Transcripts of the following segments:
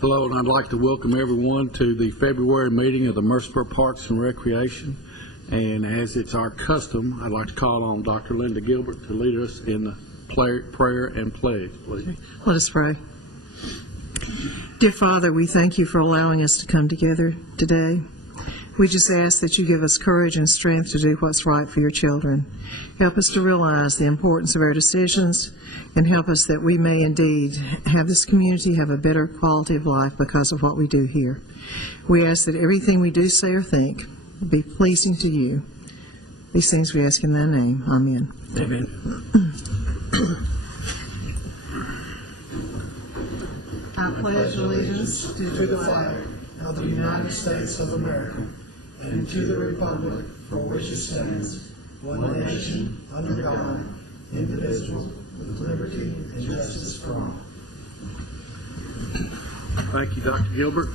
Hello, and I'd like to welcome everyone to the February meeting of the Murfreesboro Parks and Recreation. And as it's our custom, I'd like to call on Dr. Linda Gilbert to lead us in the prayer and pledge, please. Let us pray. Dear Father, we thank you for allowing us to come together today. We just ask that you give us courage and strength to do what's right for your children. Help us to realize the importance of our decisions and help us that we may indeed have this community have a better quality of life because of what we do here. We ask that everything we do, say, or think be pleasing to you. These things we ask in thy name. Amen. Amen. I pledge allegiance to the flag of the United States of America and to the republic for which it stands, one nation, under God, indivisible, with liberty and justice for all. Thank you, Dr. Gilbert.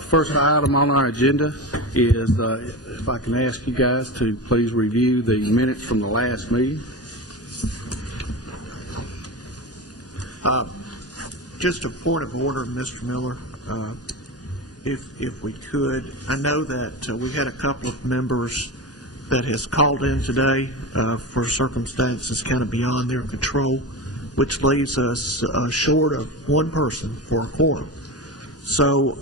First item on our agenda is, if I can ask you guys to please review the minutes from the last meeting. Just a point of order, Mr. Miller. If we could, I know that we had a couple of members that has called in today for circumstances kind of beyond their control, which leaves us short of one person for a quorum. So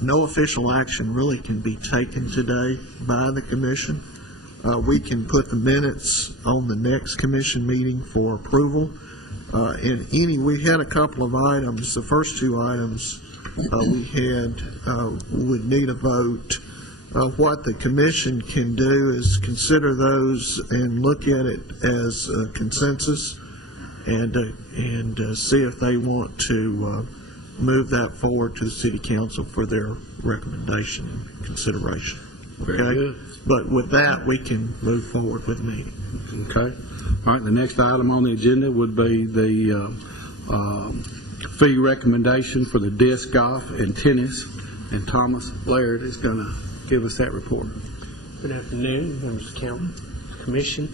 no official action really can be taken today by the commission. We can put the minutes on the next commission meeting for approval. We had a couple of items. The first two items would need a vote. What the commission can do is consider those and look at it as a consensus and see if they want to move that forward to the city council for their recommendation and consideration. Okay? Very good. But with that, we can move forward with the meeting. Okay. All right. The next item on the agenda would be the fee recommendation for the disc golf and tennis, and Thomas Laird is going to give us that report. Good afternoon, members of the council, commission.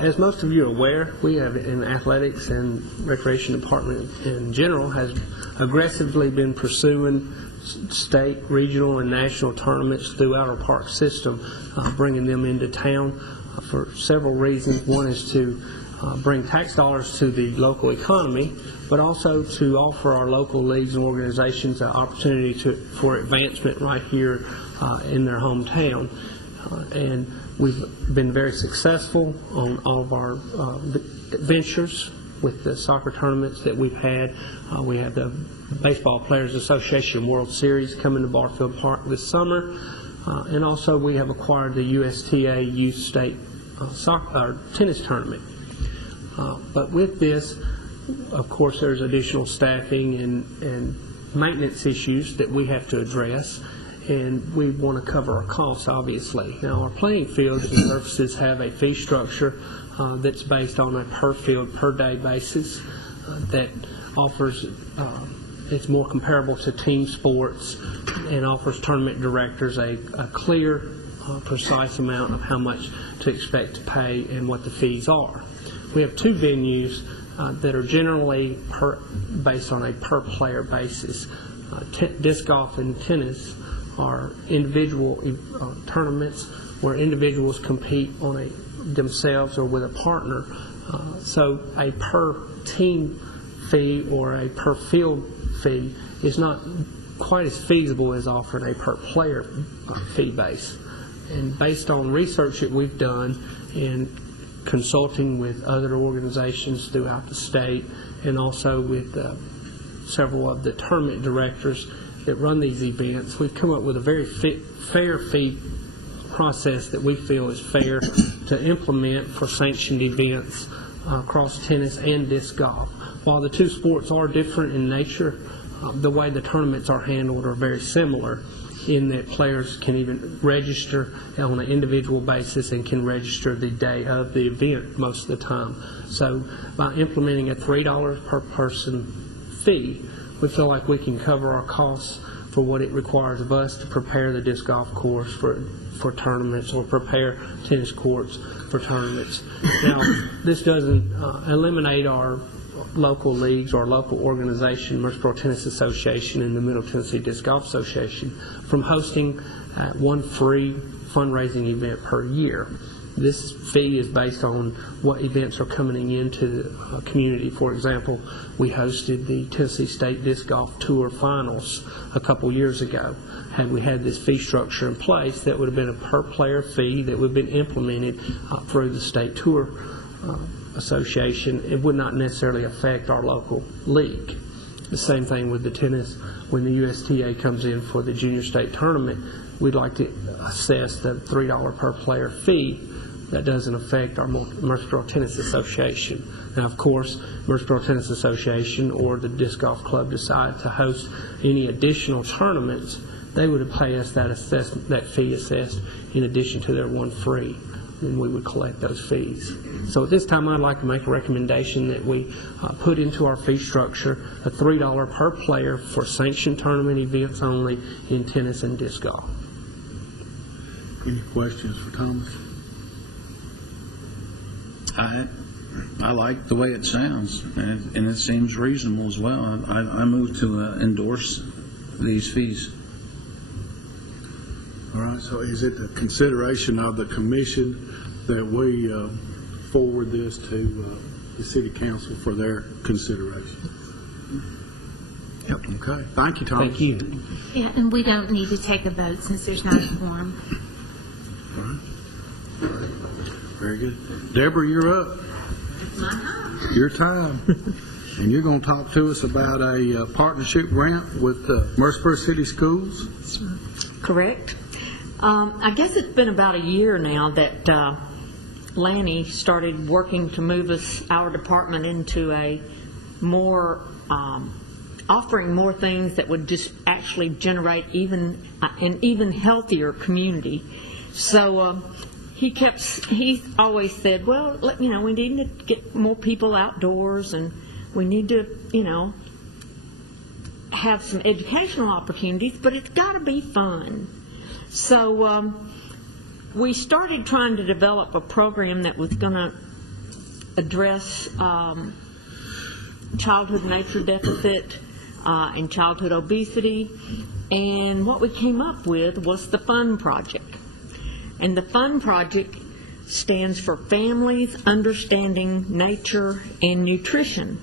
As most of you are aware, we have in the athletics and recreation department in general has aggressively been pursuing state, regional, and national tournaments throughout our park system, bringing them into town for several reasons. One is to bring tax dollars to the local economy, but also to offer our local leagues and organizations an opportunity for advancement right here in their hometown. And we've been very successful on all of our ventures with the soccer tournaments that we've had. We have the Baseball Players Association World Series coming to Barfield Park this summer. And also we have acquired the USTA Youth State tennis tournament. But with this, of course, there's additional staffing and maintenance issues that we have to address, and we want to cover our costs, obviously. Now, our playing field services have a fee structure that's based on a per field, per day basis that offers, it's more comparable to team sports and offers tournament directors a clear, precise amount of how much to expect to pay and what the fees are. We have two venues that are generally based on a per player basis. Disc golf and tennis are individual tournaments where individuals compete on themselves or with a partner. So a per team fee or a per field fee is not quite as feasible as offering a per player fee base. And based on research that we've done and consulting with other organizations throughout the state and also with several of the tournament directors that run these events, we've come up with a very fair fee process that we feel is fair to implement for sanctioned events across tennis and disc golf. While the two sports are different in nature, the way the tournaments are handled are very similar in that players can even register on an individual basis and can register the day of the event most of the time. So by implementing a $3 per person fee, we feel like we can cover our costs for what it requires of us to prepare the disc golf course for tournaments or prepare tennis courts for tournaments. Now, this doesn't eliminate our local leagues or local organization, Murfreesboro Tennis Association and the Middle Tennessee Disc Golf Association, from hosting one free fundraising event per year. This fee is based on what events are coming into the community. For example, we hosted the Tennessee State Disc Golf Tour Finals a couple years ago. Had we had this fee structure in place, that would have been a per-player fee that would have been implemented through the State Tour Association. It would not necessarily affect our local league. The same thing with the tennis. When the USTA comes in for the junior state tournament, we'd like to assess the $3 per player fee. That doesn't affect our Murfreesboro Tennis Association. Now, of course, Murfreesboro Tennis Association or the Disc Golf Club decide to host any additional tournaments, they would pay us that fee assessed in addition to their one free, and we would collect those fees. So at this time, I'd like to make a recommendation that we put into our fee structure a $3 per player for sanctioned tournament events only in tennis and disc golf. Any questions for Thomas? I like the way it sounds, and it seems reasonable as well. I move to endorse these fees. All right, so is it the consideration of the commission that we forward this to the city council for their consideration? Yep. Okay. Thank you, Thomas. Thank you. Yeah, and we don't need to take a vote since there's not a quorum. All right. Very good. Deborah, you're up. Your time. And you're going to talk to us about a partnership grant with Murfreesboro City Schools? Correct. I guess it's been about a year now that Lanny started working to move our department into a more, offering more things that would just actually generate an even healthier community. So he always said, well, we need to get more people outdoors, and we need to, have some educational opportunities, but it's got to be fun. So we started trying to develop a program that was going to address childhood nature deficit and childhood obesity, and what we came up with was the FUN Project. And the FUN Project stands for Families Understanding Nature and Nutrition.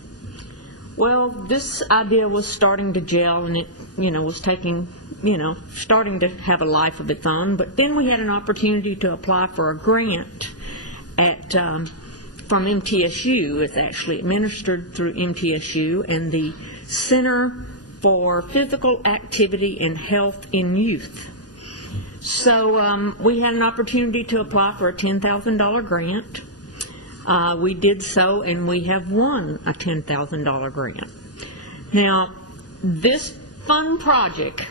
Well, this idea was starting to gel, and it, was taking, starting to have a life of its own. But then we had an opportunity to apply for a grant from MTSU. It's actually administered through MTSU and the Center for Physical Activity and Health in Youth. So we had an opportunity to apply for a $10,000 grant. We did so, and we have won a $10,000 grant. Now, this FUN Project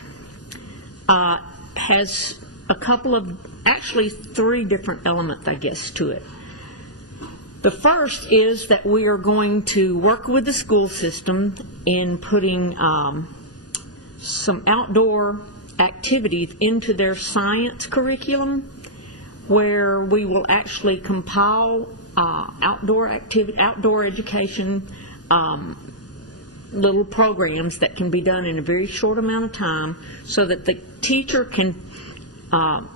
has a couple of, actually 3 different elements, I guess, to it. The first is that we are going to work with the school system in putting some outdoor activities into their science curriculum, where we will actually compile outdoor education little programs that can be done in a very short amount of time, so that the teacher can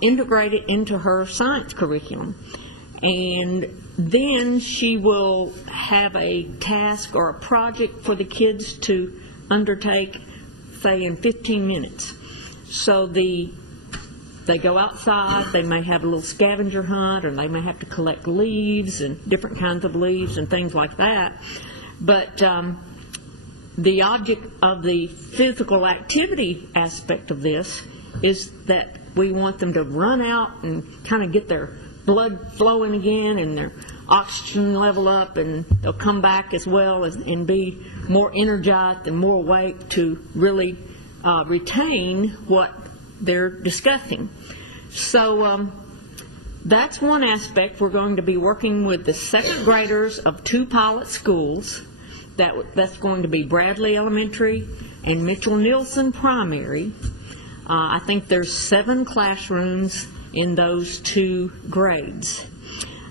integrate it into her science curriculum. And then she will have a task or a project for the kids to undertake, say, in 15 minutes. So they go outside, they may have a little scavenger hunt, or they may have to collect leaves and different kinds of leaves and things like that. But the object of the physical activity aspect of this is that we want them to run out and kind of get their blood flowing again and their oxygen level up, and they'll come back as well and be more energized and more awake to really retain what they're discussing. So that's one aspect. We're going to be working with the second graders of 2 pilot schools. That's going to be Bradley Elementary and Mitchell Nielsen Primary. I think there's 7 classrooms in those 2 grades.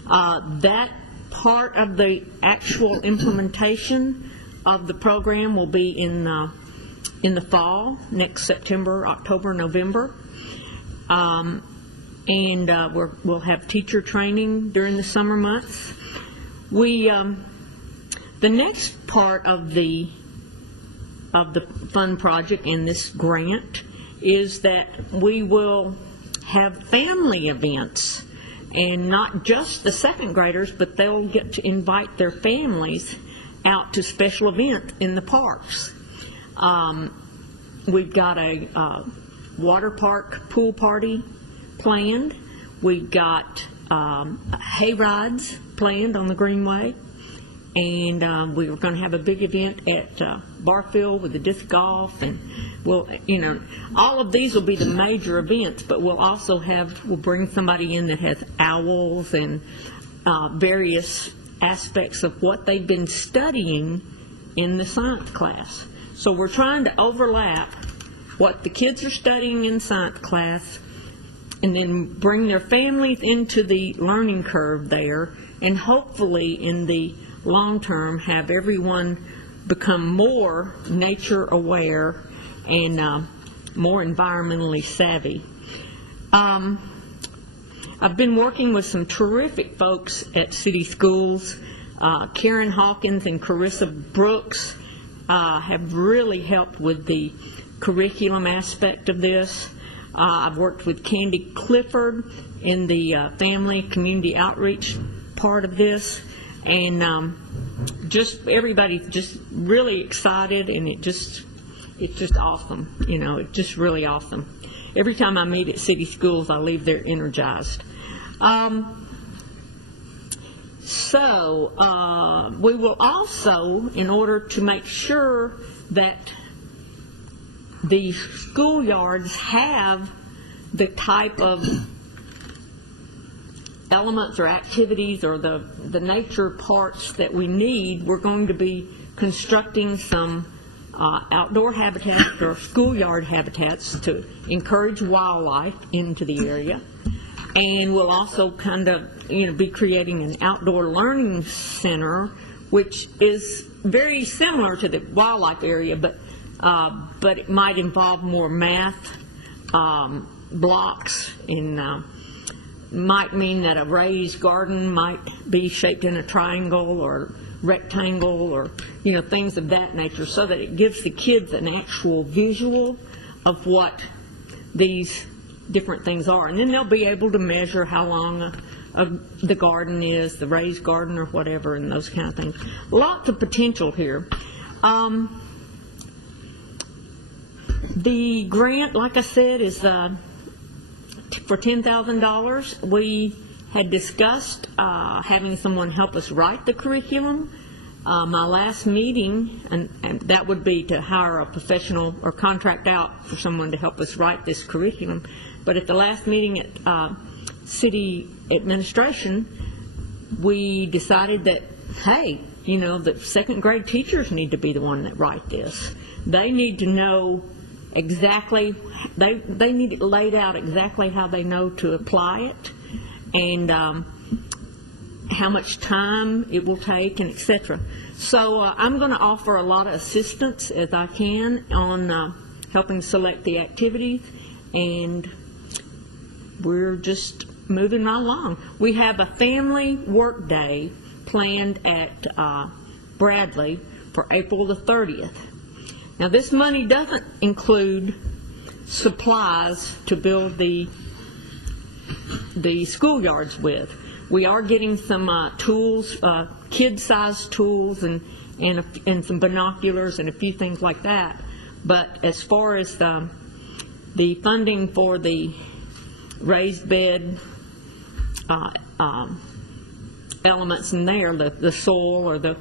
That part of the actual implementation of the program will be in the fall, next September, October, November. And we'll have teacher training during the summer months. The next part of the fun project in this grant is that we will have family events, and not just the second graders, but they'll get to invite their families out to special events in the parks. We've got a water park pool party planned. We've got hay rides planned on the Greenway, and we were going to have a big event at Barfield with the disc golf, and we'll, all of these will be the major events, but we'll bring somebody in that has owls and various aspects of what they've been studying in the science class. So we're trying to overlap what the kids are studying in science class and then bring their families into the learning curve there, and hopefully in the long term have everyone become more nature aware and more environmentally savvy. I've been working with some terrific folks at City Schools. Karen Hawkins and Carissa Brooks have really helped with the curriculum aspect of this. I've worked with Candy Clifford in the family community outreach part of this, and just everybody's just really excited, and it's just awesome. It's just really awesome. Every time I meet at City Schools, I leave there energized. We will also, in order to make sure that the schoolyards have the type of elements or activities or the nature parts that we need, we're going to be constructing some outdoor habitats or schoolyard habitats to encourage wildlife into the area. And we'll also be creating an outdoor learning center, which is very similar to the wildlife area, but it might involve more math blocks, and might mean that a raised garden might be shaped in a triangle or rectangle, or things of that nature, so that it gives the kids an actual visual of what these different things are, and then they'll be able to measure how long the garden is, the raised garden or whatever, and those kind of things. Lots of potential here. The grant, like I said, is for $10,000. We had discussed having someone help us write the curriculum. My last meeting, and that would be to hire a professional or contract out for someone to help us write this curriculum. But at the last meeting at city administration, we decided that, hey, the second grade teachers need to be the one that write this. They need to know exactly, they need it laid out exactly how they know to apply it, and how much time it will take, and etc. So I'm going to offer a lot of assistance as I can on helping select the activities, and we're just moving right along. We have a family work day planned at Bradley for April the 30th. Now, this money doesn't include supplies to build the schoolyards with. We are getting some tools, kid-sized tools, and some binoculars and a few things like that. But as far as the funding for the raised bed elements in there, the soil or the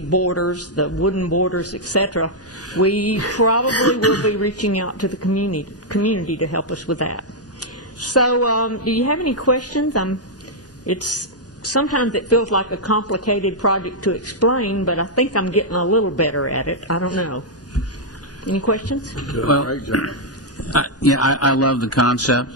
borders, the wooden borders, etc., we probably will be reaching out to the community to help us with that. So, do you have any questions? Sometimes it feels like a complicated project to explain, but I think I'm getting a little better at it. I don't know. Any questions? Well, I love the concept,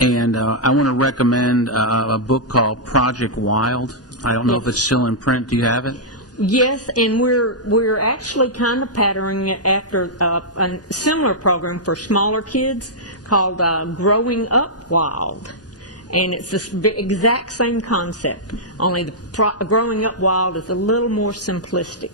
and I want to recommend a book called Project Wild. I don't know if it's still in print. Do you have it? Yes, and we're actually kind of patterning it after a similar program for smaller kids called Growing Up Wild. And it's the exact same concept, only the Growing Up Wild is a little more simplistic.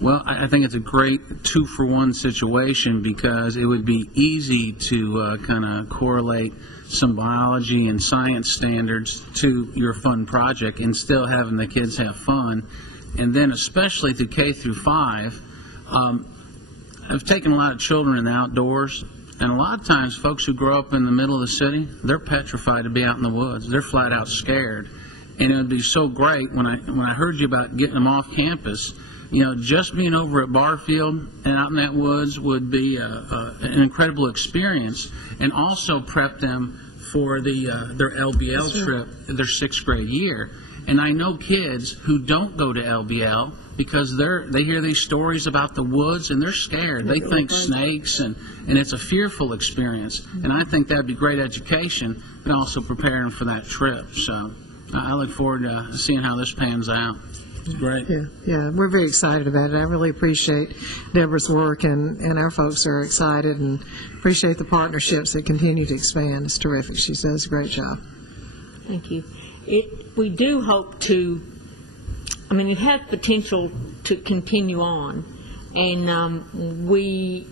Well, I think it's a great two-for-one situation because it would be easy to kind of correlate some biology and science standards to your fun project and still having the kids have fun. And then especially through K through 5, I've taken a lot of children in the outdoors, and a lot of times folks who grow up in the middle of the city, they're petrified to be out in the woods. They're flat out scared. And it would be so great when I heard you about getting them off campus. Just being over at Barfield and out in that woods would be an incredible experience, and also prep them for their LBL trip, their 6th grade year. And I know kids who don't go to LBL because they hear these stories about the woods and they're scared. They think snakes, and it's a fearful experience. And I think that'd be great education and also preparing them for that trip. So I look forward to seeing how this pans out. It's great. Yeah, we're very excited about it. I really appreciate Deborah's work, and our folks are excited and appreciate the partnerships that continue to expand. It's terrific. She does a great job. Thank you. We do hope to, it has potential to continue on. And we,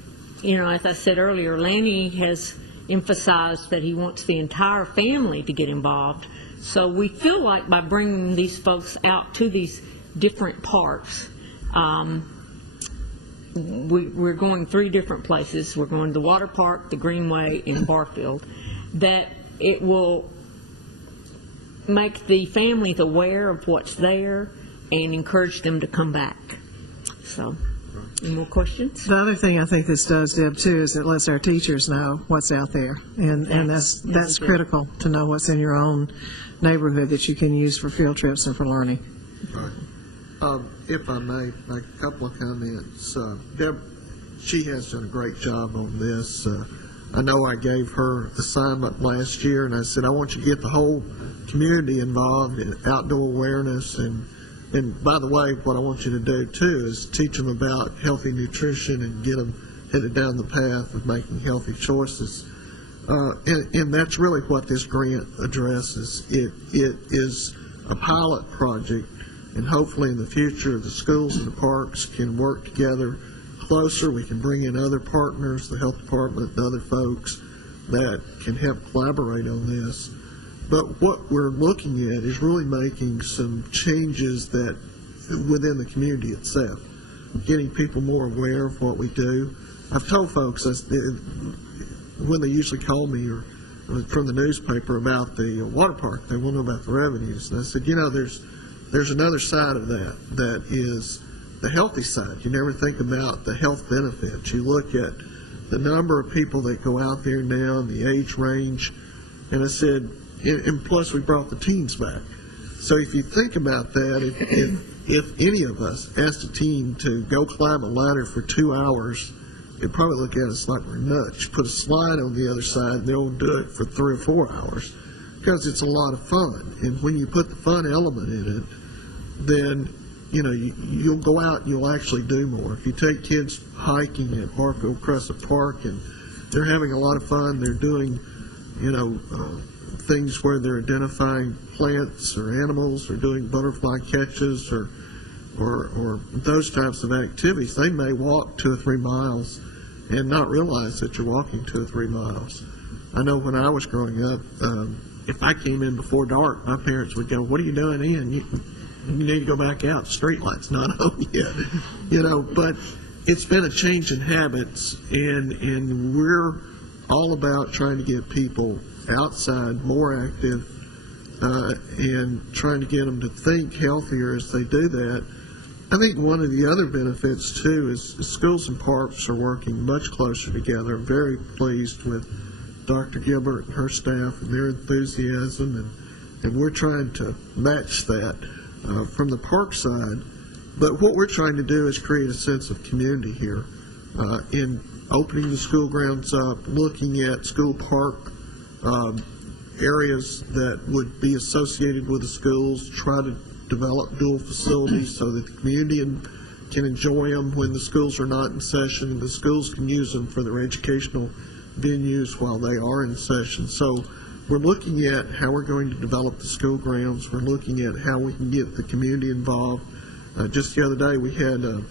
as I said earlier, Lanny has emphasized that he wants the entire family to get involved. So we feel like by bringing these folks out to these different parks, we're going 3 different places. We're going to the water park, the Greenway, and Barfield, that it will make the families aware of what's there and encourage them to come back. So, any more questions? The other thing I think this does, Deb, too, is it lets our teachers know what's out there, and that's critical to know what's in your own neighborhood that you can use for field trips and for learning. If I may make a couple of comments. Deb, she has done a great job on this. I know I gave her assignment last year, and I said I want you to get the whole community involved in outdoor awareness. And by the way, what I want you to do too is teach them about healthy nutrition and get them headed down the path of making healthy choices. And that's really what this grant addresses. It is a pilot project, and hopefully in the future the schools and the parks can work together closer. We can bring in other partners, the health department and other folks that can help collaborate on this. But what we're looking at is really making some changes that within the community itself, getting people more aware of what we do. I've told folks when they usually call me or from the newspaper about the water park, they want to know about the revenues. And I said, there's another side of that is the healthy side. You never think about the health benefits. You look at the number of people that go out there now and the age range. And I said, and plus we brought the teens back. So if you think about that, if any of us asked a teen to go climb a ladder for 2 hours, they'd probably look at us like we're nuts. Put a slide on the other side, they'll do it for 3 or 4 hours because it's a lot of fun. And when you put the fun element in it, then you'll go out and you'll actually do more. If you take kids hiking at Hartfield Crescent Park and they're having a lot of fun, they're doing, things where they're identifying plants or animals or doing butterfly catches or those types of activities, they may walk 2 or 3 miles and not realize that you're walking 2 or 3 miles. I know when I was growing up, if I came in before dark, my parents would go, "What are you doing in? You need to go back out. Street light's not on yet." But it's been a change in habits, and we're all about trying to get people outside, more active, and trying to get them to think healthier as they do that. I think one of the other benefits, too, is schools and parks are working much closer together. I'm very pleased with Dr. Gilbert and her staff and their enthusiasm, and we're trying to match that from the park side. But what we're trying to do is create a sense of community here in opening the school grounds up, looking at school park areas that would be associated with the schools, try to develop dual facilities so that the community can enjoy them when the schools are not in session, and the schools can use them for their educational venues while they are in session. So we're looking at how we're going to develop the school grounds. We're looking at how we can get the community involved. Just the other day, we had a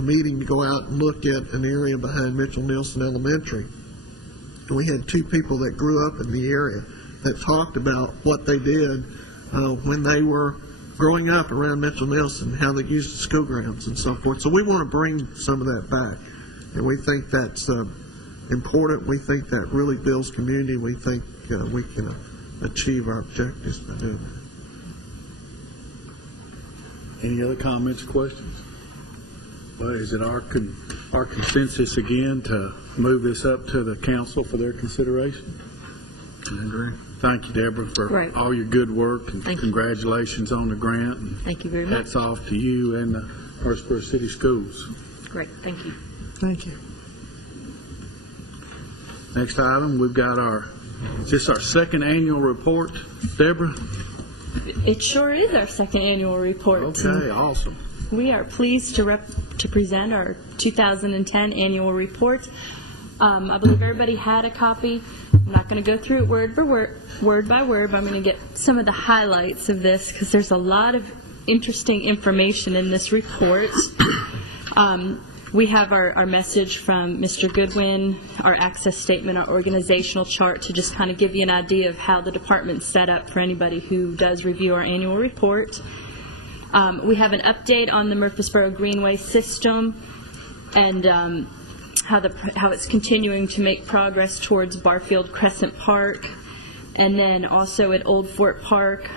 meeting to go out and look at an area behind Mitchell Nielsen Elementary. And we had two people that grew up in the area that talked about what they did when they were growing up around Mitchell Nielsen, how they used the school grounds and so forth. So we want to bring some of that back, and we think that's important. We think that really builds community. We think we can achieve our objectives by doing that. Any other comments or questions? Well, is it our consensus again to move this up to the council for their consideration? I agree. Thank you, Deborah, for Right. all your good work, and Thank you. congratulations on the grant. And Thank you very much. hats off to you and the Murfreesboro City Schools. Great, thank you. Thank you. Next item, we've got is this our second annual report, Deborah? It sure is our second annual report. Okay, awesome. We are pleased to present our 2010 annual report. I believe everybody had a copy. I'm not going to go through it word by word, but I'm going to get some of the highlights of this because there's a lot of interesting information in this report. We have our message from Mr. Goodwin, our access statement, our organizational chart to just kind of give you an idea of how the department's set up for anybody who does review our annual report. We have an update on the Murfreesboro Greenway system and how it's continuing to make progress towards Barfield Crescent Park, and then also at Old Fort Park,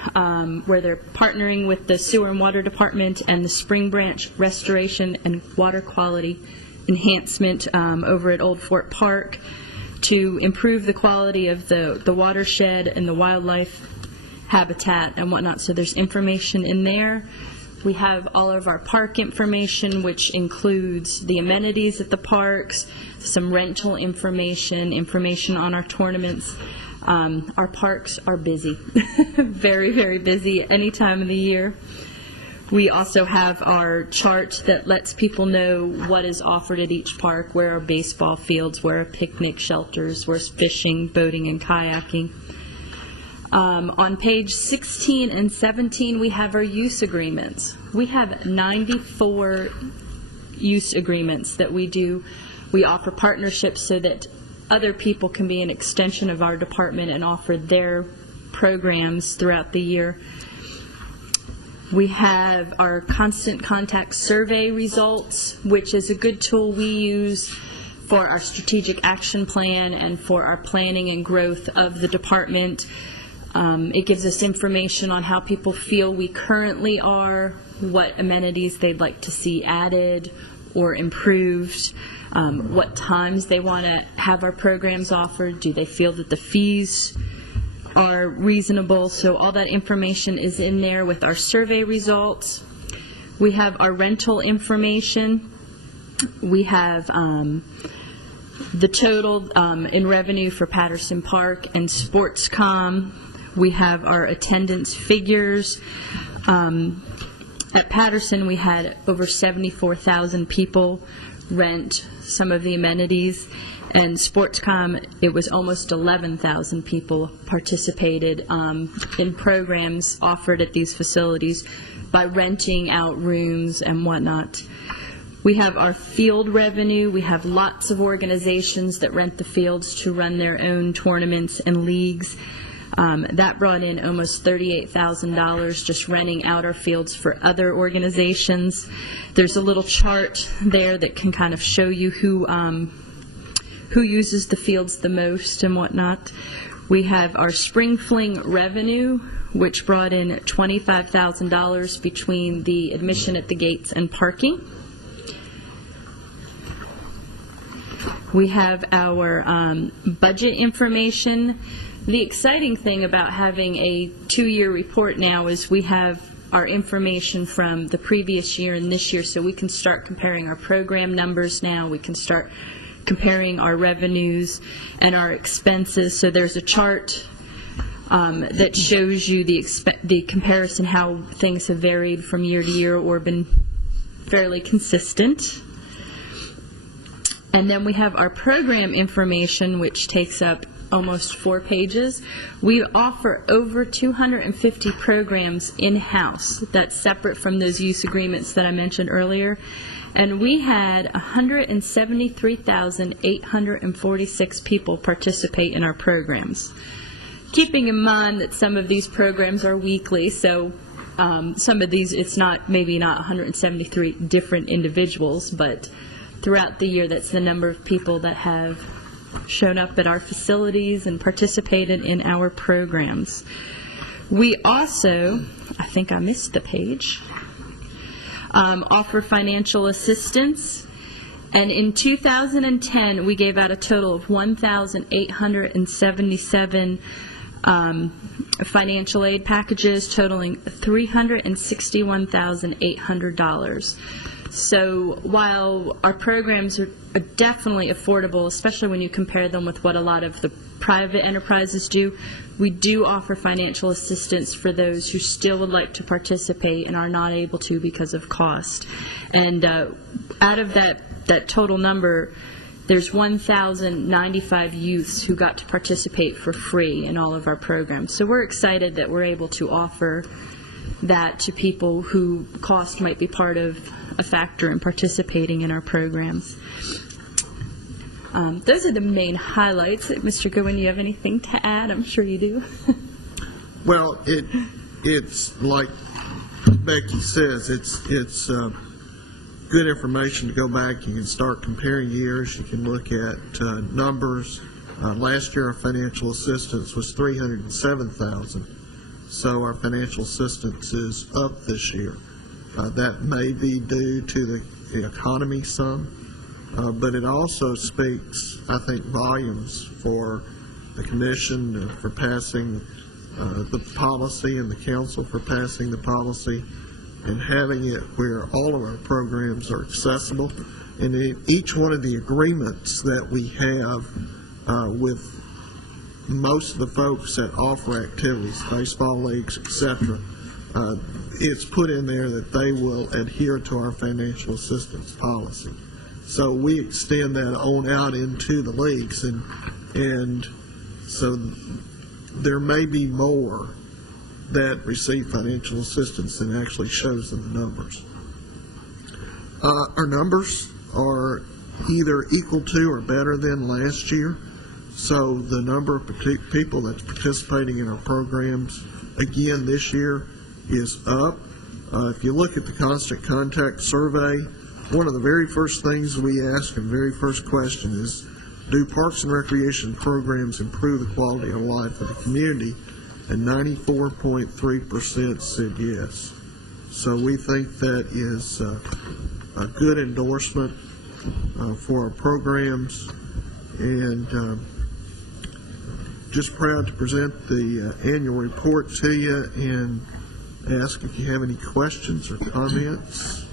where they're partnering with the Sewer and Water Department and the Spring Branch Restoration and Water Quality Enhancement over at Old Fort Park to improve the quality of the watershed and the wildlife habitat and whatnot. So there's information in there. We have all of our park information, which includes the amenities at the parks, some rental information on our tournaments. Our parks are busy, very, very busy any time of the year. We also have our chart that lets people know what is offered at each park, where are baseball fields, where are picnic shelters, where's fishing, boating, and kayaking. On page 16 and 17, we have our use agreements. We have 94 use agreements that we do. We offer partnerships so that other people can be an extension of our department and offer their programs throughout the year. We have our constant contact survey results, which is a good tool we use for our strategic action plan and for our planning and growth of the department. It gives us information on how people feel we currently are, what amenities they'd like to see added or improved, what times they want to have our programs offered, do they feel that the fees are reasonable. So all that information is in there with our survey results. We have our rental information. We have the total in revenue for Patterson Park and Sportscom. We have our attendance figures. At Patterson, we had over 74,000 people rent some of the amenities, and Sportscom, it was almost 11,000 people participated in programs offered at these facilities by renting out rooms and whatnot. We have our field revenue. We have lots of organizations that rent the fields to run their own tournaments and leagues. That brought in almost $38,000 just renting out our fields for other organizations. There's a little chart there that can kind of show you who uses the fields the most and whatnot. We have our Spring Fling revenue, which brought in $25,000 between the admission at the gates and parking. We have our budget information. The exciting thing about having a 2-year report now is we have our information from the previous year and this year, so we can start comparing our program numbers now. We can start comparing our revenues and our expenses. So there's a chart that shows you the comparison, how things have varied from year to year or been fairly consistent. And then we have our program information, which takes up almost 4 pages. We offer over 250 programs in-house. That's separate from those use agreements that I mentioned earlier. And we had 173,846 people participate in our programs. Keeping in mind that some of these programs are weekly, so some of these, it's maybe not 173 different individuals, but throughout the year, that's the number of people that have shown up at our facilities and participated in our programs. We also, I think I missed the page, offer financial assistance. And in 2010, we gave out a total of 1,877 financial aid packages totaling $361,800. So while our programs are definitely affordable, especially when you compare them with what a lot of the private enterprises do, we do offer financial assistance for those who still would like to participate and are not able to because of cost. And out of that total number, there's 1,095 youths who got to participate for free in all of our programs. So we're excited that we're able to offer that to people who cost might be part of a factor in participating in our programs. Those are the main highlights. Mr. Goodwin, you have anything to add? I'm sure you do. Well, it's like Becky says, it's good information to go back. You can start comparing years. You can look at numbers. Last year, our financial assistance was $307,000. So our financial assistance is up this year. That may be due to the economy some, but it also speaks, I think, volumes for the commission for passing the policy and the council for passing the policy and having it where all of our programs are accessible. And in each one of the agreements that we have with most of the folks that offer activities, baseball leagues, etc., it's put in there that they will adhere to our financial assistance policy. So we extend that on out into the leagues, and so there may be more that receive financial assistance than actually shows in the numbers. Our numbers are either equal to or better than last year. So the number of people that's participating in our programs, again, this year is up. If you look at the Constant Contact Survey, one of the very first things we ask and very first question is, do Parks and Recreation programs improve the quality of life of the community? And 94.3% said yes. So we think that is a good endorsement for our programs, and just proud to present the annual report to you and ask if you have any questions or comments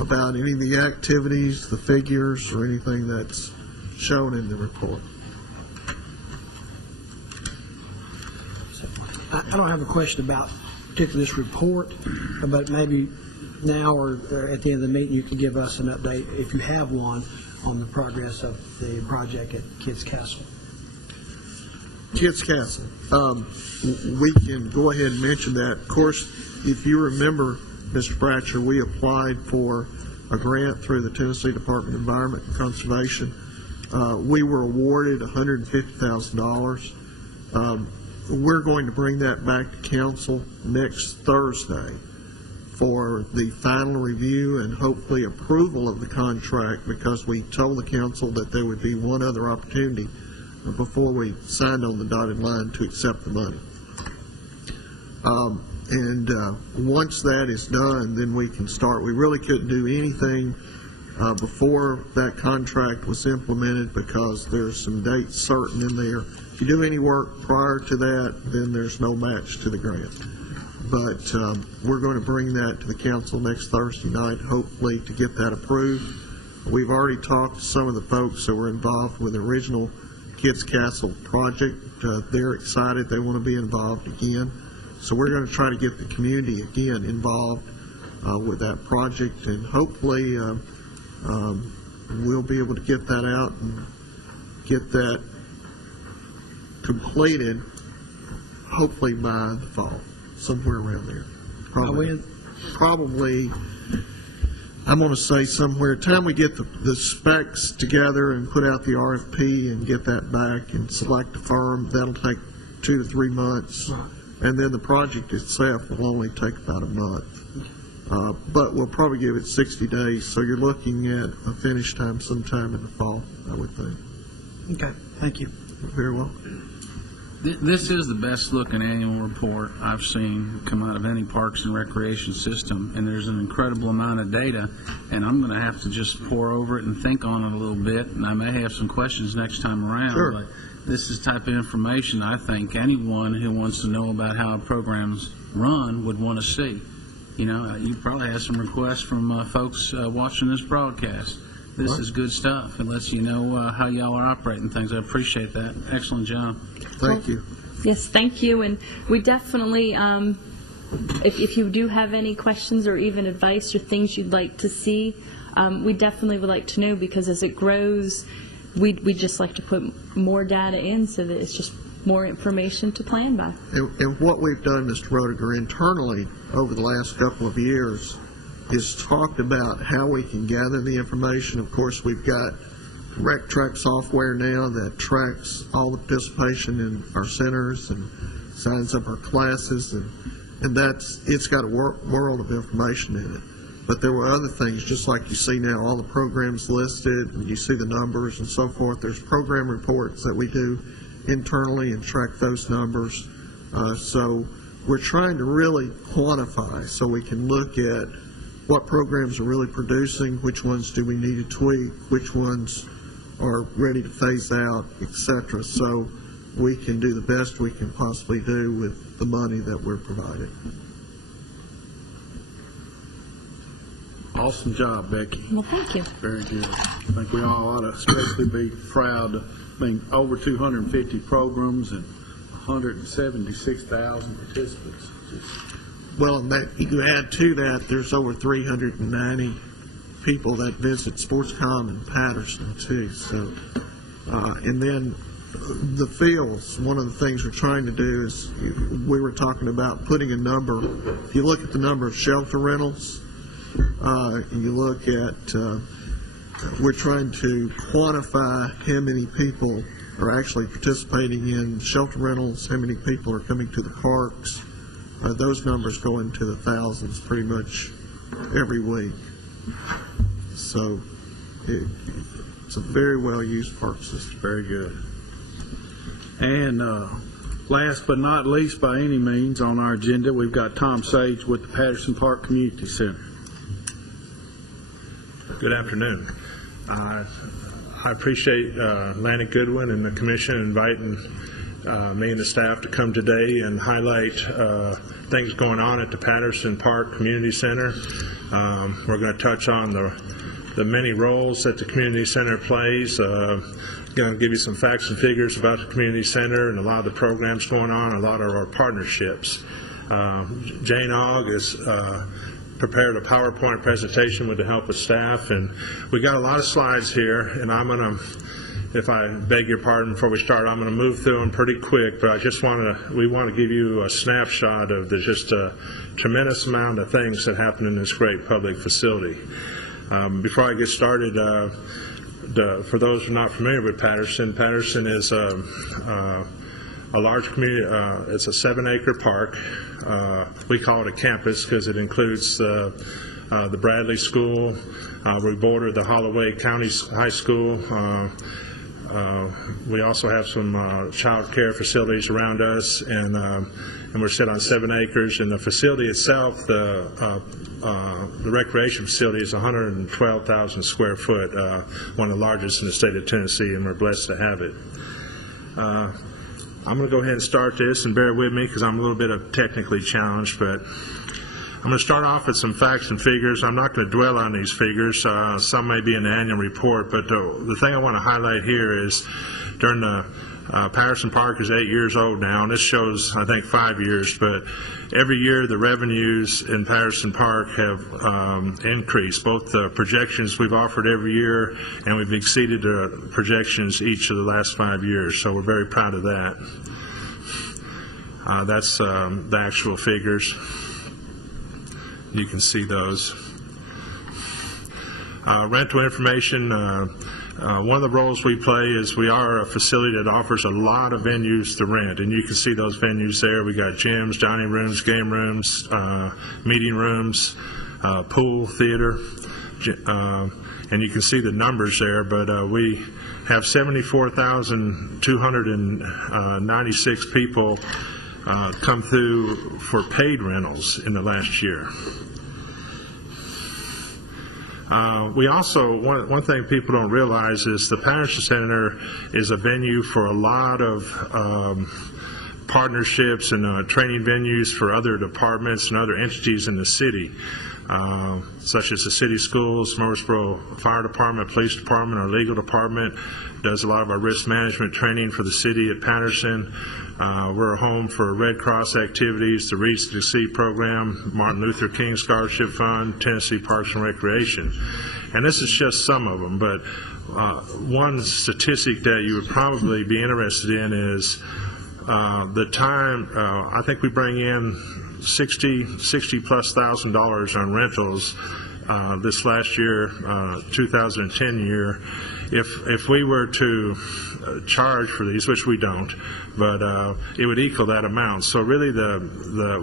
about any of the activities, the figures, or anything that's shown in the report. I don't have a question about particularly this report, but maybe now or at the end of the meeting you can give us an update, if you have one, on the progress of the project at Kids Castle. Kids Castle. We can go ahead and mention that. Of course, if you remember, Mr. Bratcher, we applied for a grant through the Tennessee Department of Environment and Conservation. We were awarded $150,000. We're going to bring that back to council next Thursday for the final review and hopefully approval of the contract, because we told the council that there would be one other opportunity before we signed on the dotted line to accept the money. Once that is done, then we can start. We really couldn't do anything before that contract was implemented because there's some dates certain in there. If you do any work prior to that, then there's no match to the grant. But we're going to bring that to the council next Thursday night, hopefully to get that approved. We've already talked to some of the folks that were involved with the original Kids Castle project. They're excited. They want to be involved again. So we're going to try to get the community again involved with that project, and hopefully we'll be able to get that out and get that completed, hopefully by the fall, somewhere around there. Probably I'm going to say somewhere, time we get the specs together and put out the RFP and get that back and select a firm, that'll take 2 to 3 months. And then the project itself will only take about a month. But we'll probably give it 60 days, so you're looking at a finish time sometime in the fall, I would think. Okay, thank you. Very well. This is the best looking annual report I've seen come out of any Parks and Recreation system, and there's an incredible amount of data, and I'm going to have to just pore over it and think on it a little bit, and I may have some questions next time around. Sure. But this is the type of information I think anyone who wants to know about how a program's run would want to see. You know, you probably have some requests from folks watching this broadcast. This is good stuff. It lets you know how y'all are operating things. I appreciate that. Excellent job. Thank you. Yes, thank you. And we definitely, if you do have any questions or even advice or things you'd like to see, we definitely would like to know, because as it grows, we just like to put more data in so that it's just more information to plan by. And what we've done, Mr. Roediger, internally over the last couple of years is talked about how we can gather the information. Of course, we've got RecTrack software now that tracks all the participation in our centers and signs up our classes, and it's got a world of information in it. But there were other things, just like you see now, all the programs listed, and you see the numbers and so forth. There's program reports that we do internally and track those numbers. So we're trying to really quantify so we can look at what programs are really producing, which ones do we need to tweak, which ones are ready to phase out, etc. So we can do the best we can possibly do with the money that we're provided. Awesome job, Becky. Well, thank you. Very good. I think we all ought to especially be proud of being over 250 programs and 176,000 participants. Well, and that, you add to that, there's over 390 people that visit SportsCom in Patterson too. So, and then the fields. One of the things we're trying to do is, we were talking about putting a number. If you look at the number of shelter rentals, you look at, we're trying to quantify how many people are actually participating in shelter rentals, how many people are coming to the parks. Those numbers go into the thousands pretty much every week. So it's a very well used park system. Very good. And last but not least by any means on our agenda, we've got Tom Sage with the Patterson Park Community Center. Good afternoon. I appreciate Atlantic Goodwin and the commission inviting me and the staff to come today and highlight things going on at the Patterson Park Community Center. We're going to touch on the many roles that the community center plays. Going to give you some facts and figures about the community center and a lot of the programs going on, a lot of our partnerships. Jane Ogg has prepared a PowerPoint presentation with the help of staff, and we got a lot of slides here, and I'm going to, if I beg your pardon before we start, I'm going to move through them pretty quick, but I just we want to give you a snapshot of just a tremendous amount of things that happen in this great public facility. Before I get started, for those who are not familiar with Patterson, Patterson is a large community. It's a 7-acre park. We call it a campus because it includes the Bradley School. We border the Holloway County High School. We also have some child care facilities around us, and we're set on 7 acres. And the facility itself, the recreation facility, is 112,000 square foot, one of the largest in the state of Tennessee, and we're blessed to have it. I'm going to go ahead and start this, and bear with me because I'm a little bit technically challenged, but I'm going to start off with some facts and figures. I'm not going to dwell on these figures. Some may be in the annual report, but the thing I want to highlight here is during the Patterson Park is 8 years old now, and this shows, I think, 5 years, but every year the revenues in Patterson Park have increased, both the projections we've offered every year, and we've exceeded the projections each of the last 5 years, so we're very proud of that. That's the actual figures. You can see those. Rental information. One of the roles we play is we are a facility that offers a lot of venues to rent, and you can see those venues there. We got gyms, dining rooms, game rooms, meeting rooms, pool, theater, and you can see the numbers there, but we have 74,296 people come through for paid rentals in the last year. We also, one thing people don't realize is the Patterson Center is a venue for a lot of partnerships and training venues for other departments and other entities in the city, such as the city schools, Murfreesboro Fire Department, Police Department, our legal department does a lot of our risk management training for the city at Patterson. We're a home for Red Cross activities, the Reach to Sea program, Martin Luther King Scholarship Fund, Tennessee Parks and Recreation. And this is just some of them, but one statistic that you would probably be interested in is the time, I think we bring in $60+ thousand on rentals this last year, 2010 year. If we were to charge for these, which we don't, but it would equal that amount. So really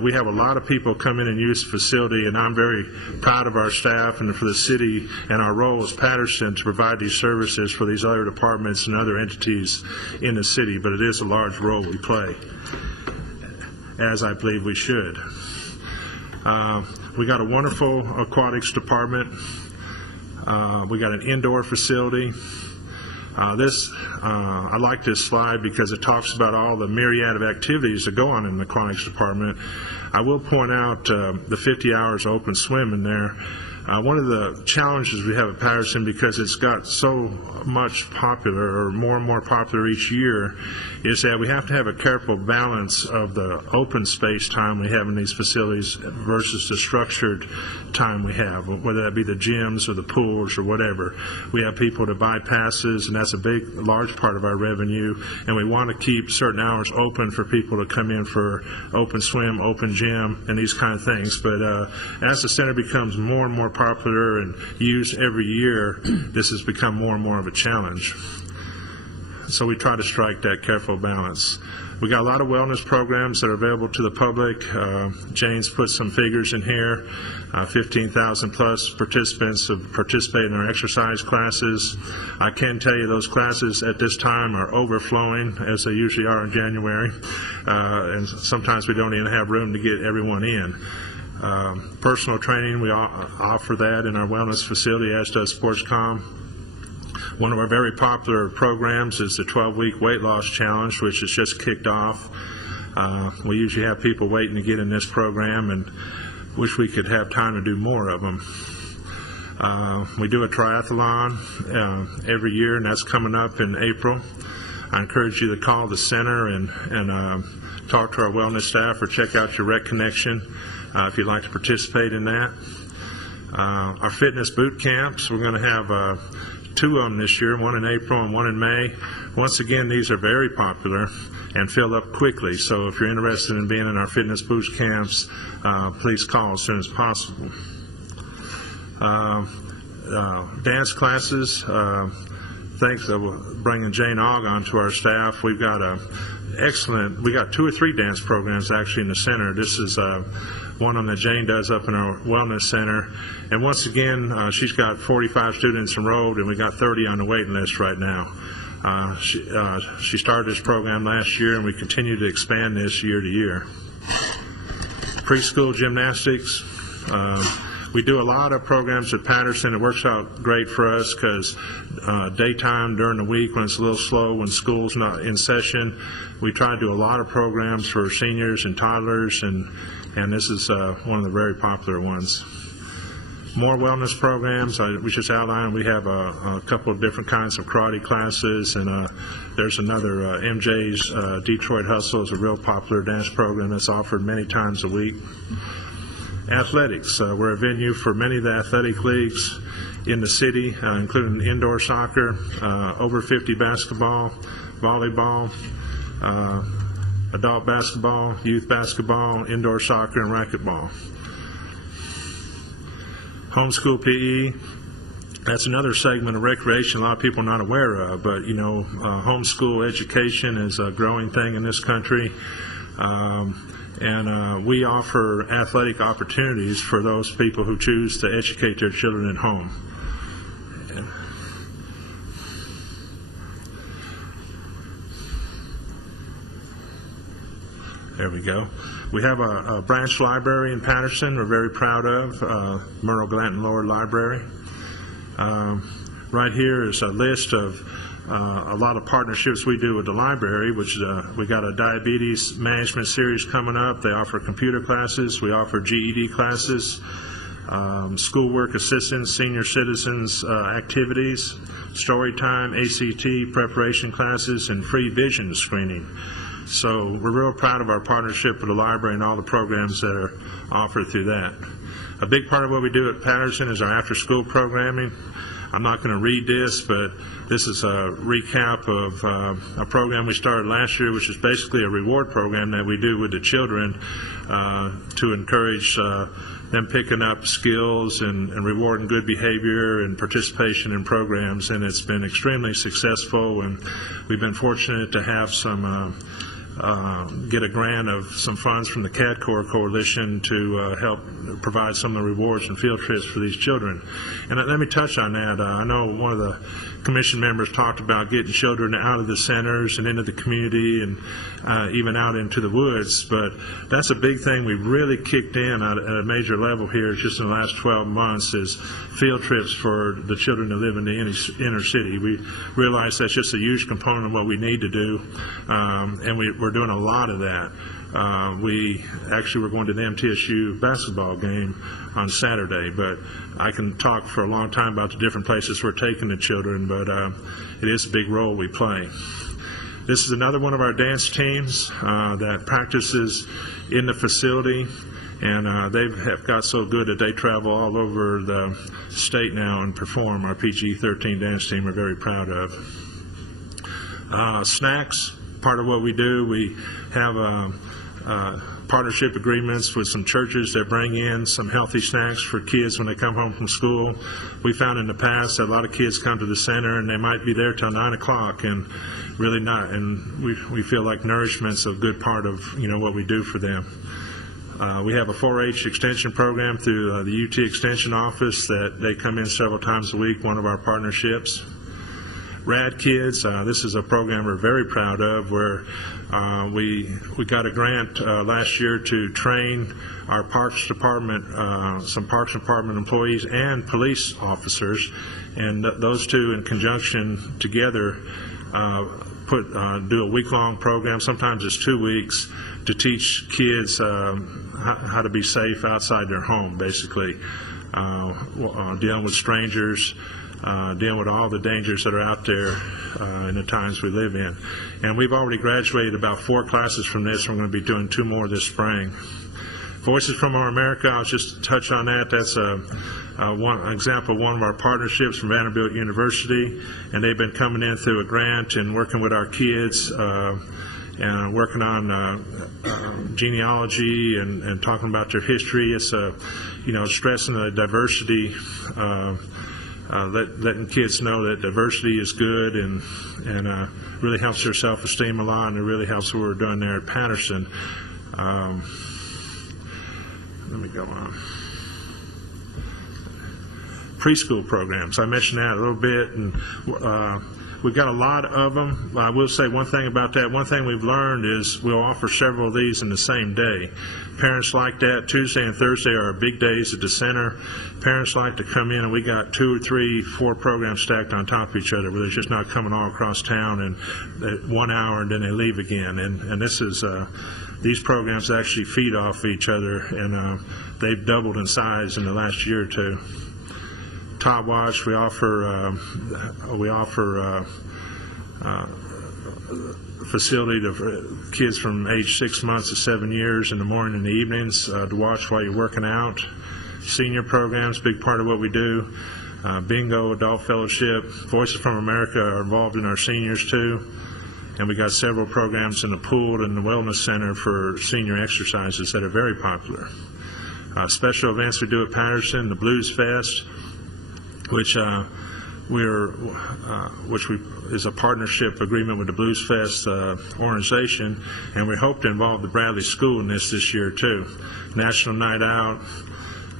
we have a lot of people come in and use the facility, and I'm very proud of our staff and for the city and our role as Patterson to provide these services for these other departments and other entities in the city, but it is a large role we play, as I believe we should. We got a wonderful aquatics department. We got an indoor facility. I like this slide because it talks about all the myriad of activities that go on in the aquatics department. I will point out the 50 hours open swim in there. One of the challenges we have at Patterson, because it's got so much popular, or more and more popular each year, is that we have to have a careful balance of the open space time we have in these facilities versus the structured time we have, whether that be the gyms or the pools or whatever. We have people to buy passes, and that's a large part of our revenue, and we want to keep certain hours open for people to come in for open swim, open gym, and these kind of things. But as the center becomes more and more popular and used every year, this has become more and more of a challenge. So we try to strike that careful balance. We got a lot of wellness programs that are available to the public. Jane's put some figures in here. 15,000 plus participants have participated in our exercise classes. I can tell you those classes at this time are overflowing, as they usually are in January. And sometimes we don't even have room to get everyone in. Personal training, we offer that in our wellness facility, as does SportsCom. One of our very popular programs is the 12-week weight loss challenge, which has just kicked off. We usually have people waiting to get in this program and wish we could have time to do more of them. We do a triathlon every year, and that's coming up in April. I encourage you to call the center and talk to our wellness staff or check out your Rec Connection if you'd like to participate in that. Our fitness boot camps, we're going to have 2 of them this year, one in April and one in May. Once again, these are very popular and fill up quickly, so if you're interested in being in our fitness boot camps, please call as soon as possible. Dance classes, thanks for bringing Jane Ogg onto our staff. We've got we got 2 or 3 dance programs actually in the center. This is one on that Jane does up in our wellness center. And once again, she's got 45 students enrolled, and we got 30 on the waiting list right now. She started this program last year, and we continue to expand this year to year. Preschool gymnastics. We do a lot of programs at Patterson. It works out great for us because daytime during the week when it's a little slow, when school's not in session, we try to do a lot of programs for seniors and toddlers, and this is one of the very popular ones. More wellness programs. We just outlined we have a couple of different kinds of karate classes, and there's another MJ's Detroit Hustle is a real popular dance program that's offered many times a week. Athletics. We're a venue for many of the athletic leagues in the city, including indoor soccer, over 50 basketball, volleyball, adult basketball, youth basketball, indoor soccer, and racquetball. Homeschool PE, that's another segment of recreation a lot of people are not aware of, but homeschool education is a growing thing in this country, and we offer athletic opportunities for those people who choose to educate their children at home. There we go. We have a branch library in Patterson we're very proud of, Myrtle Glanton Lower Library. Right here is a list of a lot of partnerships we do with the library, which we got a diabetes management series coming up. They offer computer classes. We offer GED classes, schoolwork assistance, senior citizens activities, story time, ACT preparation classes, and free vision screening. So we're real proud of our partnership with the library and all the programs that are offered through that. A big part of what we do at Patterson is our after-school programming. I'm not going to read this, but this is a recap of a program we started last year, which is basically a reward program that we do with the children to encourage them picking up skills and rewarding good behavior and participation in programs. And it's been extremely successful, and we've been fortunate to have some get a grant of some funds from the CADCOR Coalition to help provide some of the rewards and field trips for these children. And let me touch on that. I know one of the commission members talked about getting children out of the centers and into the community and even out into the woods, but that's a big thing we've really kicked in at a major level here just in the last 12 months is field trips for the children that live in the inner city. We realize that's just a huge component of what we need to do, and we're doing a lot of that. We're going to the MTSU basketball game on Saturday, but I can talk for a long time about the different places we're taking the children, but it is a big role we play. This is another one of our dance teams that practices in the facility, and they have got so good that they travel all over the state now and perform. Our PG-13 dance team we're very proud of. Snacks, part of what we do. We have partnership agreements with some churches that bring in some healthy snacks for kids when they come home from school. We found in the past that a lot of kids come to the center and they might be there till 9 o'clock and really not, and we feel like nourishment's a good part of what we do for them. We have a 4-H extension program through the UT Extension Office that they come in several times a week, one of our partnerships. Rad Kids, this is a program we're very proud of where we got a grant last year to train our Parks Department, some Parks Department employees and police officers, and those two in conjunction together do a week-long program, sometimes it's 2 weeks, to teach kids how to be safe outside their home, basically, dealing with strangers, dealing with all the dangers that are out there in the times we live in. And we've already graduated about 4 classes from this. We're going to be doing 2 more this spring. Voices from Our America, I'll just touch on that. That's one example of one of our partnerships from Vanderbilt University, and they've been coming in through a grant and working with our kids and working on genealogy and talking about their history. It's stressing the diversity, letting kids know that diversity is good and really helps their self-esteem a lot, and it really helps what we're doing there at Patterson. Let me go on. Preschool programs. I mentioned that a little bit, and we've got a lot of them. I will say one thing about that. One thing we've learned is we'll offer several of these in the same day. Parents like that. Tuesday and Thursday are our big days at the center. Parents like to come in, and we got 2 or 3, 4 programs stacked on top of each other, where they're just not coming all across town and 1 hour and then they leave again. And this is these programs actually feed off each other, and they've doubled in size in the last year or two. Top Watch, we offer facility to kids from age 6 months to 7 years in the morning and the evenings to watch while you're working out. Senior programs, big part of what we do. Bingo, Adult Fellowship, Voices from America are involved in our seniors too. And we got several programs in the pool and the wellness center for senior exercises that are very popular. Special events we do at Patterson, the Blues Fest, which is a partnership agreement with the Blues Fest organization, and we hope to involve the Bradley School in this year too. National Night Out,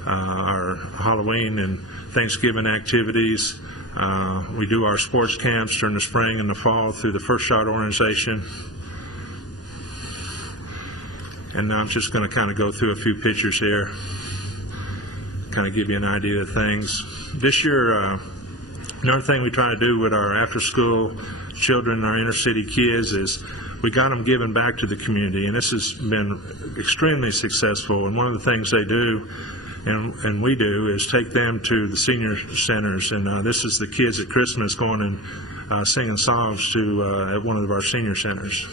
our Halloween and Thanksgiving activities. We do our sports camps during the spring and the fall through the First Shot organization. And now I'm just going to kind of go through a few pictures here, kind of give you an idea of things. This year, another thing we try to do with our after-school children, our inner-city kids, is we got them giving back to the community, and this has been extremely successful. And one of the things they do, and we do, is take them to the senior centers. And this is the kids at Christmas going and singing songs to at one of our senior centers,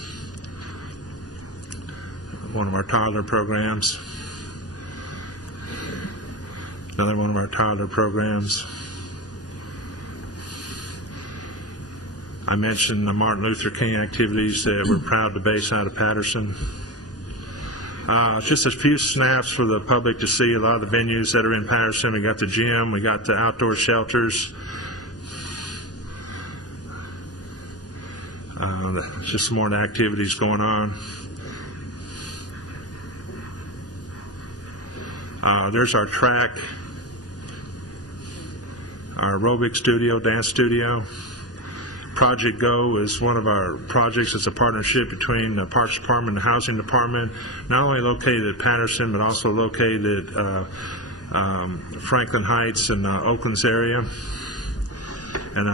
one of our toddler programs. Another one of our toddler programs. I mentioned the Martin Luther King activities that we're proud to base out of Patterson. Just a few snaps for the public to see a lot of the venues that are in Patterson. We got the gym, we got the outdoor shelters. Just some more activities going on. There's our track, our aerobic studio, dance studio. Project Go is one of our projects. It's a partnership between the Parks Department and the Housing Department, not only located at Patterson, but also located at Franklin Heights and Oakland's area. And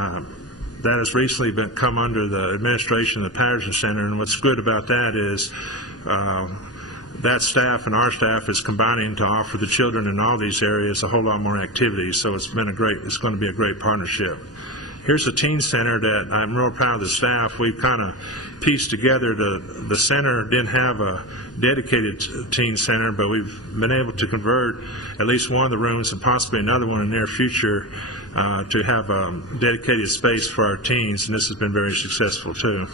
that has recently come under the administration of the Patterson Center. And what's good about that is that staff and our staff is combining to offer the children in all these areas a whole lot more activities. So it's going to be a great partnership. Here's a teen center that I'm real proud of the staff. We've kind of pieced together the center didn't have a dedicated teen center, but we've been able to convert at least one of the rooms and possibly another one in the near future to have a dedicated space for our teens, and this has been very successful too.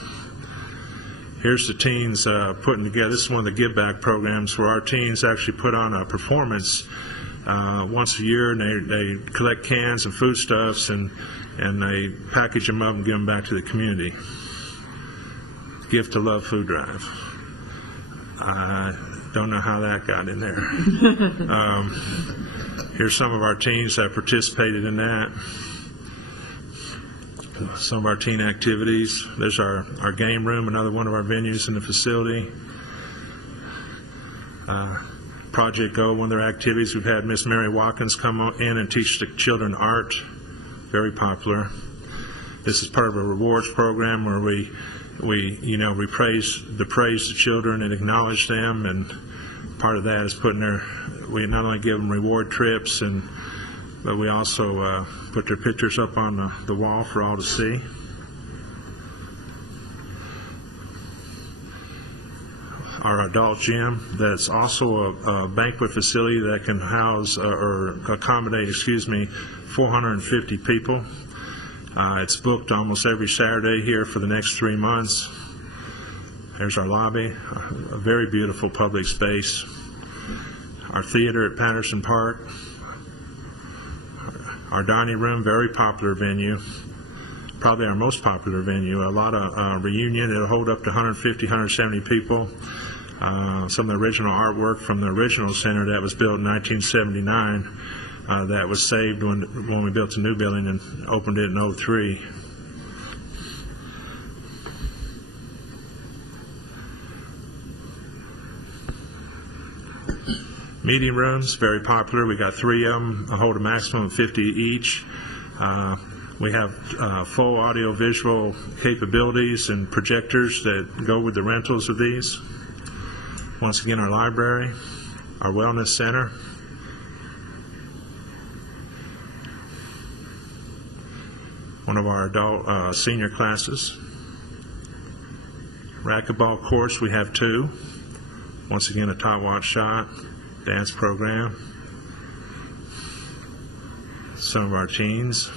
Here's the teens putting together, this is one of the give back programs where our teens actually put on a performance once a year, and they collect cans and foodstuffs and they package them up and give them back to the community. Gift to Love food drive. I don't know how that got in there. Here's some of our teens that participated in that. Some of our teen activities. There's our game room, another one of our venues in the facility. Project Go, one of their activities, we've had Miss Mary Watkins come in and teach the children art. Very popular. This is part of a rewards program where we praise the children and acknowledge them, and part of that is we not only give them reward trips, but we also put their pictures up on the wall for all to see. Our adult gym, that's also a banquet facility that can house or accommodate 450 people. It's booked almost every Saturday here for the next 3 months. There's our lobby, a very beautiful public space. Our theater at Patterson Park. Our dining room, very popular venue. Probably our most popular venue. A lot of reunion. It'll hold up to 150, 170 people. Some of the original artwork from the original center that was built in 1979 that was saved when we built a new building and opened it in '03. Meeting rooms, very popular. We got 3 of them, hold a maximum of 50 each. We have full audio-visual capabilities and projectors that go with the rentals of these. Once again, our library, our wellness center. One of our adult senior classes. Racquetball course, we have 2. Once again, a top watch shot, dance program. Some of our teens.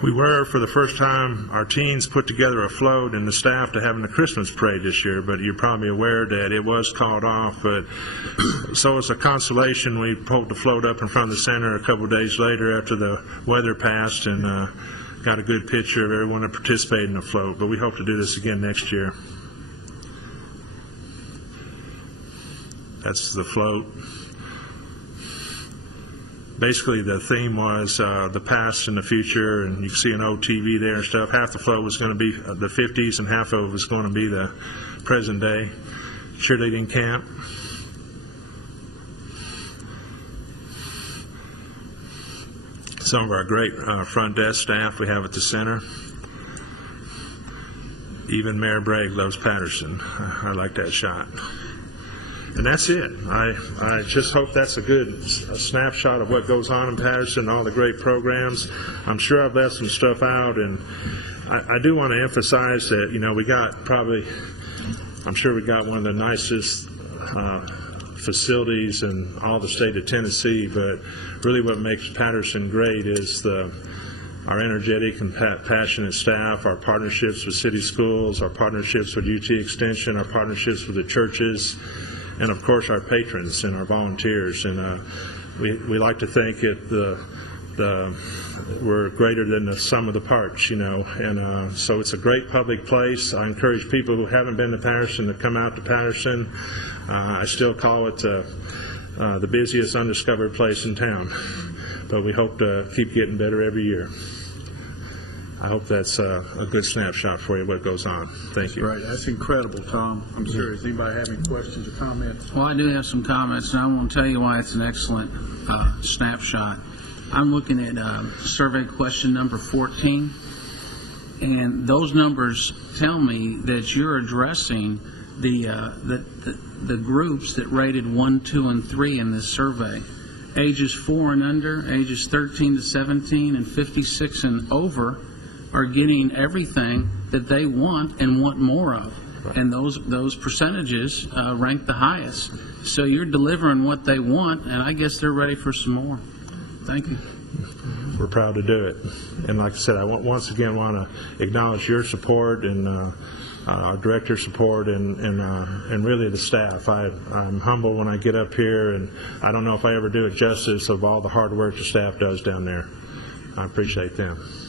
We were, for the first time, our teens put together a float and the staff to having a Christmas parade this year, but you're probably aware that it was called off. But so as a consolation, we pulled the float up in front of the center a couple of days later after the weather passed and got a good picture of everyone that participated in the float. But we hope to do this again next year. That's the float. Basically, the theme was the past and the future, and you can see an old TV there and stuff. Half the float was going to be the 50s, and half of it was going to be the present day. Cheerleading camp. Some of our great front desk staff we have at the center. Even Mayor Bragg loves Patterson. I like that shot. And that's it. I just hope that's a good snapshot of what goes on in Patterson, all the great programs. I'm sure I've left some stuff out, and I do want to emphasize that, you know, we got probably, I'm sure we got one of the nicest facilities in all the state of Tennessee, but really what makes Patterson great is our energetic and passionate staff, our partnerships with city schools, our partnerships with UT Extension, our partnerships with the churches, and of course our patrons and our volunteers. And we like to think that we're greater than the sum of the parts, you know. And so it's a great public place. I encourage people who haven't been to Patterson to come out to Patterson. I still call it the busiest undiscovered place in town, but we hope to keep getting better every year. I hope that's a good snapshot for you, what goes on. Thank you. Right, that's incredible, Tom. I'm sure. Does anybody have any questions or comments? Well, I do have some comments, and I want to tell you why it's an excellent snapshot. I'm looking at survey question number 14, and those numbers tell me that you're addressing the groups that rated 1, 2, and 3 in this survey. Ages 4 and under, ages 13 to 17, and 56 and over are getting everything that they want and want more of. And those percentages rank the highest. So you're delivering what they want, and I guess they're ready for some more. Thank you. We're proud to do it. And like I said, I once again want to acknowledge your support and our director's support and really the staff. I'm humble when I get up here, and I don't know if I ever do it justice of all the hard work the staff does down there. I appreciate them.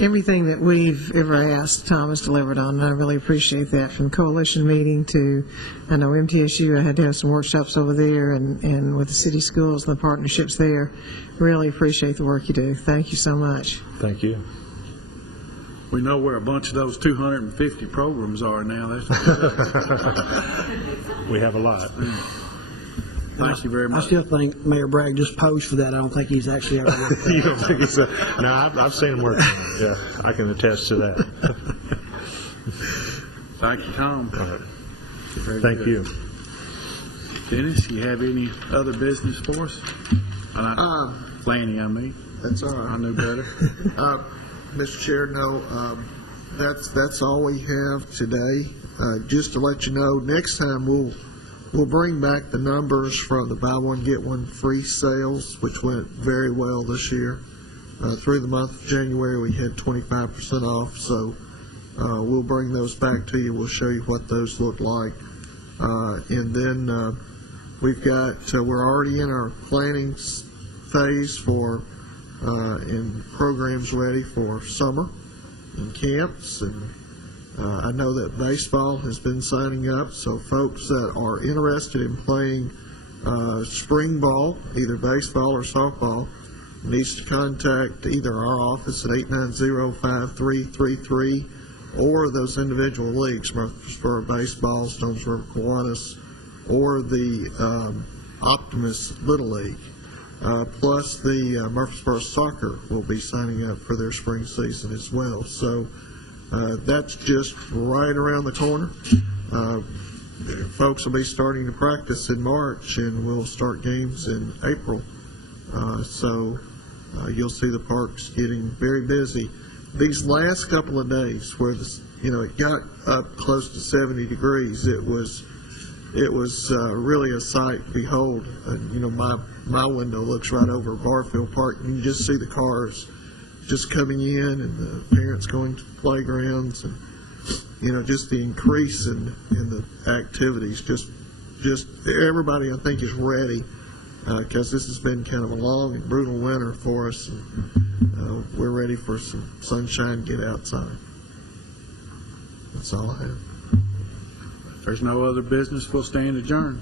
Everything that we've ever asked, Tom has delivered on, and I really appreciate that. From coalition meeting to, I know MTSU, I had to have some workshops over there, and with the city schools and the partnerships there. Really appreciate the work you do. Thank you so much. Thank you. We know where a bunch of those 250 programs are now. We have a lot. Thank you very I much. still think Mayor Bragg just posed for that. I don't think he's actually ever worked. You don't think it's no, I've seen him work. Yeah, I can attest to that. Thank you, Tom. Very Thank good. you. Dennis, you have any other business for us? Planning, I mean. That's all I right. knew better. Mr. Chair, no, that's all we have today. Just to let you know, next time we'll bring back the numbers from the buy one get one free sales, which went very well this year. Through the month of January, we had 25% off, so we'll bring those back to you. We'll show you what those look like, and then we've got we're already in our planning phase for and programs ready for summer and camps, and I know that baseball has been signing up, so folks that are interested in playing spring ball, either baseball or softball, needs to contact either our office at 890-5333 or those individual leagues, Murfreesboro Baseball, Stones River Kiwanis, or the Optimus Little League. Plus the Murfreesboro Soccer will be signing up for their spring season as well. So that's just right around the corner. Folks will be starting to practice in March, and we'll start games in April. So you'll see the parks getting very busy. These last couple of days, where it got up close to 70 degrees, it was really a sight to behold. My window looks right over Barfield Park, and you just see the cars just coming in, and the parents going to the playgrounds, and just the increase in the activities. Just everybody, I think, is ready because this has been kind of a long and brutal winter for us, and we're ready for some sunshine, get outside. That's all I have. If there's no other business, we'll stand adjourned.